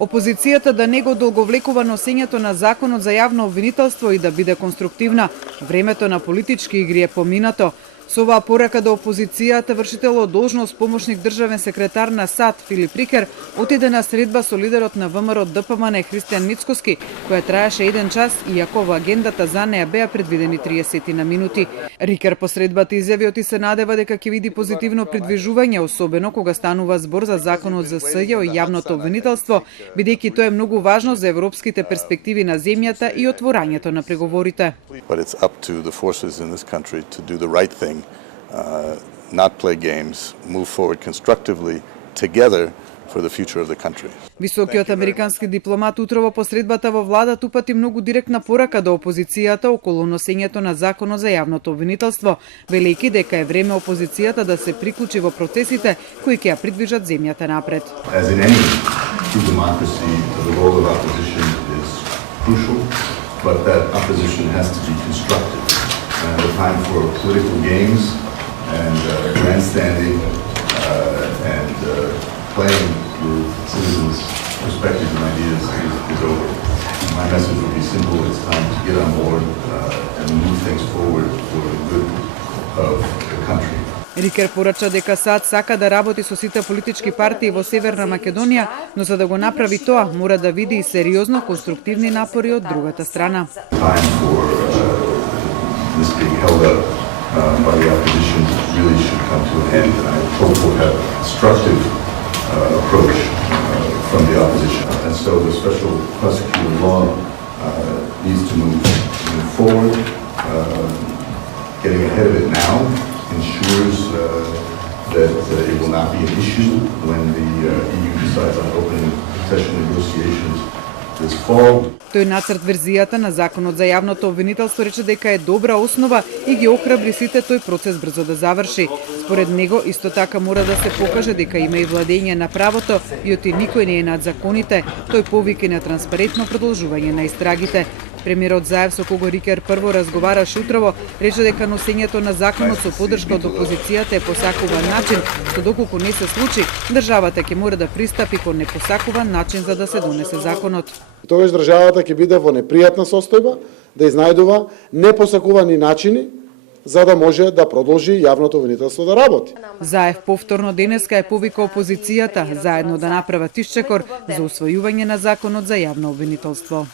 Опозицијата да не го долговлекува носењето на законот за јавно обвинителство и да биде конструктивна. Времето на политички игри е поминато. Со оваа порака до опозицијата, вршителот должност помошник државен секретар на САД Филип Рикер отиде на средба со лидерот на ВМРО ДПМН Христијан Мицкоски, која траеше 1 час, иако во агендата за неа беа предвидени 30 на минути. Рикер по средбата изјави оти се надева дека ќе види позитивно придвижување, особено кога станува збор за законот за СЈО и јавното обвинителство, бидејќи тоа е многу важно за европските перспективи на земјата и отворањето на преговорите. Not play games, move forward constructively together for the future of the country. Високиот американски дипломат утро во посредбата во владата упати многу директна порака до опозицијата околу носењето на законот за јавното обвинителство, велејќи дека е време опозицијата да се приклучи во процесите кои ќе ја придвижат земјата напред. As in any true democracy, the role of opposition is crucial, but that opposition has to be constructive. The time for political games and grandstanding and playing with citizens' perspectives and ideas is over. My message would be simple: it's time to get on board and move things forward for the good of the country. Рикер порача дека САД сака да работи со сите политички партии во Северна Македонија, но за да го направи тоа, мора да види и сериозно конструктивни напори од другата страна. This being held up by the opposition really should come to an end, and I hope we'll have a constructive approach from the opposition. And so the special prosecutor law needs to move forward. Getting ahead of it now ensures that it will not be an issue when the EU decides on opening accession negotiations this fall. Тој нацрт верзијата на законот за јавното обвинителство рече дека е добра основа и ги охрабри сите тој процес брзо да заврши. Според него исто така мора да се покаже дека има и владење на правото и оти никој не е над законите. Тој повика на транспарентно продолжување на истрагите. Премиерот Заев, со кого Рикер прво разговараше утрово, рече дека носењето на законот со поддршка од опозицијата е посакуван начин, што доколку не се случи, државата ќе мора да пристапи кон непосакуван начин за да се донесе законот. Тогаш државата ќе биде во непријатна состојба да изнајдува непосакувани начини за да може да продолжи јавното обвинителство да работи. Заев повторно денеска е повика опозицијата заедно да направат исчекор за усвојување на законот за јавно обвинителство.